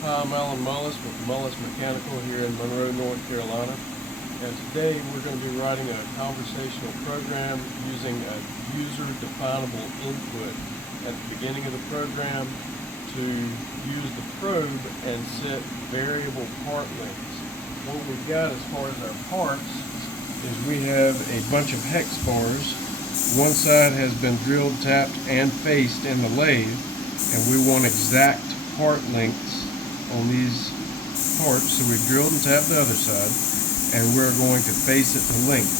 Hi, I'm Alan Mullis with Mullis Mechanical here in Monroe, North Carolina. And today we're going to be writing a conversational program using a user-definable input at the beginning of the program to use the probe and set variable part lengths. What we've got as far as our parts is we have a bunch of hex bars. One side has been drilled, tapped, and faced in the lathe, and we want exact part lengths on these parts, so we've drilled and tapped the other side, and we're going to face it to length.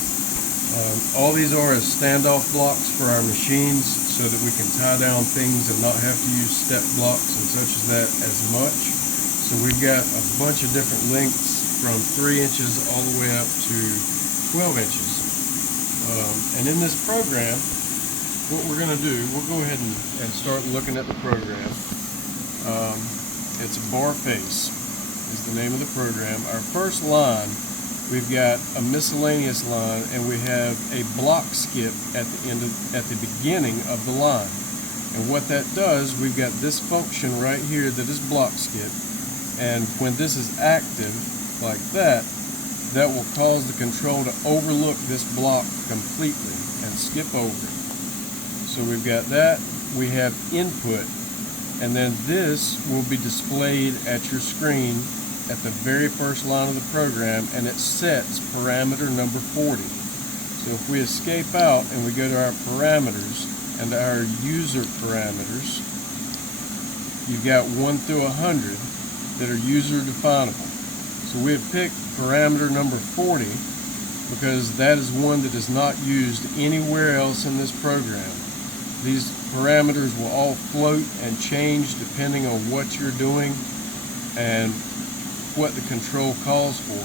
All these are is standoff blocks for our machines so that we can tie down things and not have to use step blocks and such as that as much. So we've got a bunch of different lengths from 3 inches all the way up to 12 inches. And in this program, what we're going to do, we'll go ahead and start looking at the program. It's a bar face is the name of the program. Our first line, we've got a miscellaneous line, and we have a block skip at the beginning of the line. And what that does, we've got this function right here that is block skip, and when this is active like that, that will cause the control to overlook this block completely and skip over it. So we've got that. We have input, and then this will be displayed at your screen at the very first line of the program, and it sets parameter number 40. So if we escape out and we go to our parameters and our user parameters, you've got 1 through 100 that are user definable. So we have picked parameter number 40 because that is one that is not used anywhere else in this program. These parameters will all float and change depending on what you're doing and what the control calls for.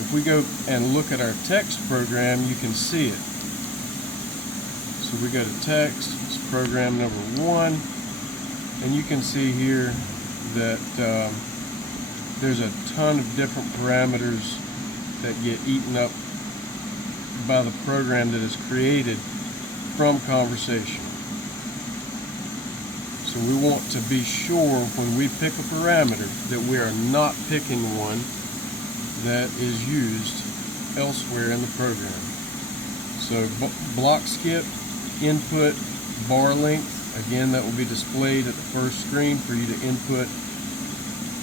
If we go and look at our text program, you can see it. So we go to text, it's program number 1, and you can see here that there's a ton of different parameters that get eaten up by the program that is created from conversation. So we want to be sure when we pick a parameter that we are not picking one that is used elsewhere in the program. So block skip, input, bar length, again that will be displayed at the first screen for you to input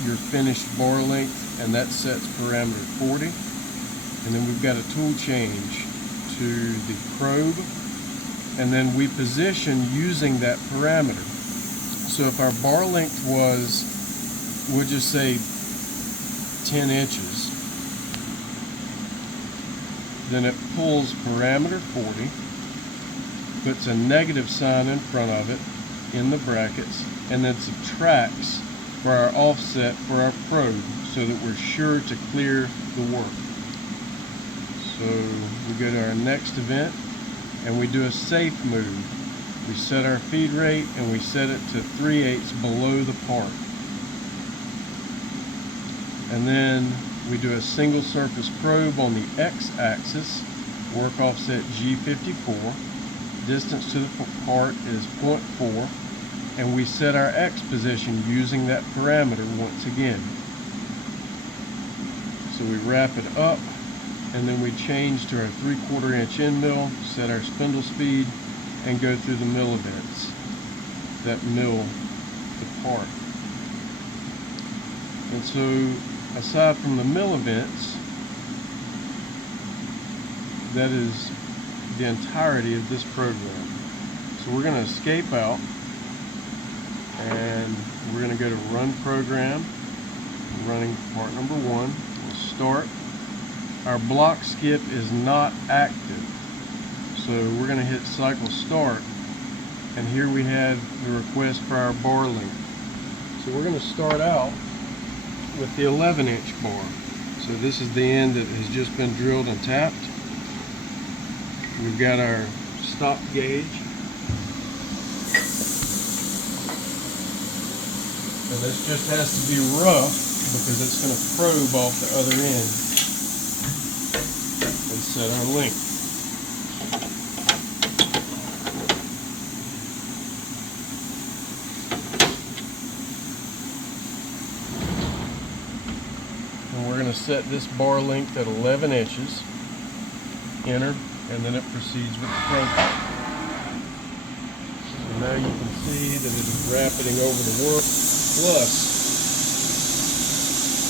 your finished bar length, and that sets parameter 40. And then we've got a tool change to the probe, and then we position using that parameter. So if our bar length was, we'll just say 10 inches, then it pulls parameter 40, puts a negative sign in front of it in the brackets, and then subtracts for our offset for our probe so that we're sure to clear the work. So we go to our next event and we do a safe move. We set our feed rate and we set it to 3/8 below the part. And then we do a single surface probe on the x-axis, work offset G54. Distance to the part is 0.4, and we set our x position using that parameter once again. So we wrap it up, and then we change to our 3/4 inch end mill, set our spindle speed, and go through the mill events that mill the part. And so aside from the mill events, that is the entirety of this program. So we're going to escape out and we're going to go to run program, running part number 1. We'll start. Our block skip is not active, so we're going to hit cycle start, and here we have the request for our bar length. So we're going to start out with the 11-inch bar. So this is the end that has just been drilled and tapped. We've got our stop gauge, and this just has to be rough because it's going to probe off the other end and set our length. and we're going to set this bar length at 11 inches. Enter, and then it proceeds with the program. So now you can see that it is rapiding over the work plus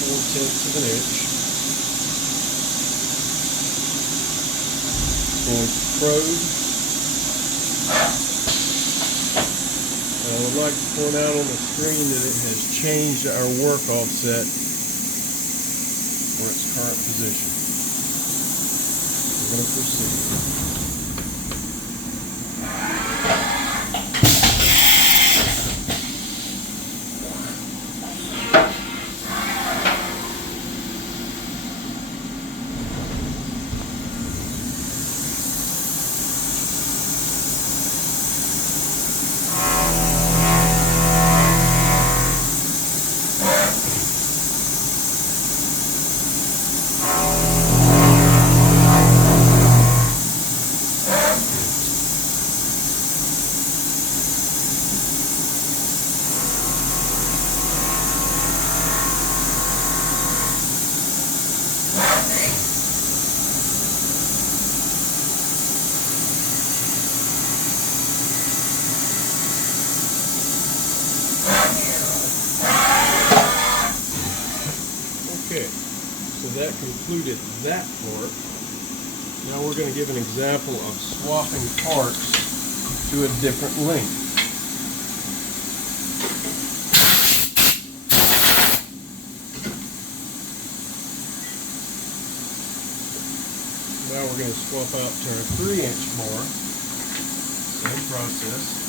4/10 of an inch. Going to probe. I would like to point out on the screen that it has changed our work offset for its current position. We're going to proceed. Okay, so that concluded that part. Now we're going to give an example of swapping parts to a different length. Now we're going to swap out to our 3-inch bar. Same process.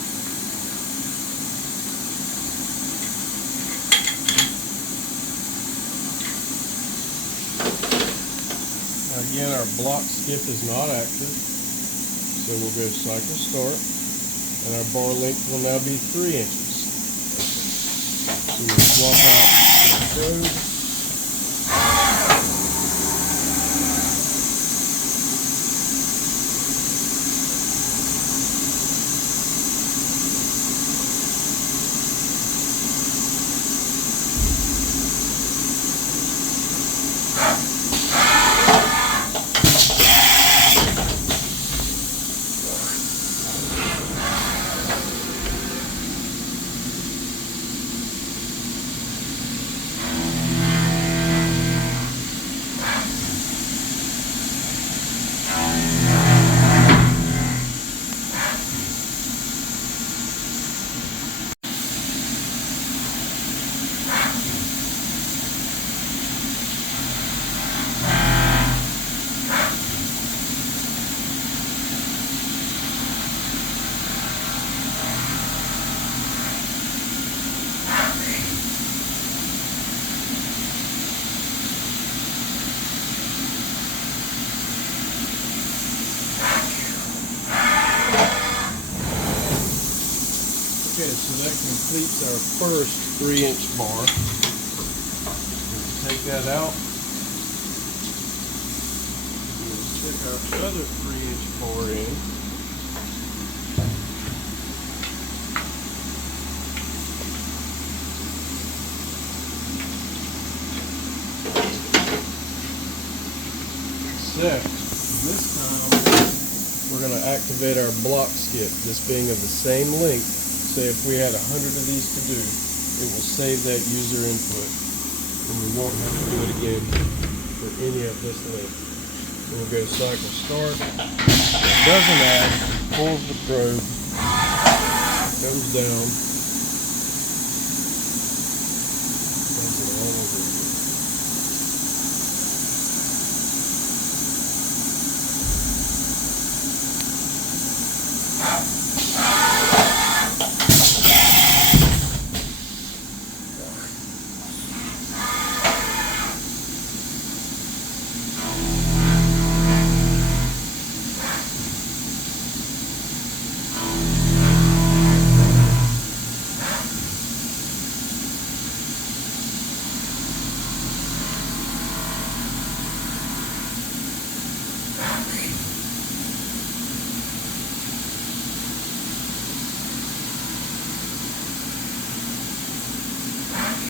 Again, our block skip is not active, so we'll go cycle start, and our bar length will now be 3 inches. So we'll swap out the probe. Okay, so that completes our first 3-inch bar. We'll take that out. We'll stick our other 3-inch bar in. Except this time we're going to activate our block skip, this being of the same length. Say if we had 100 of these to do, it will save that user input, and we won't have to do it again for any of this length. So we'll go cycle start. If it doesn't act, pulls the probe, comes down,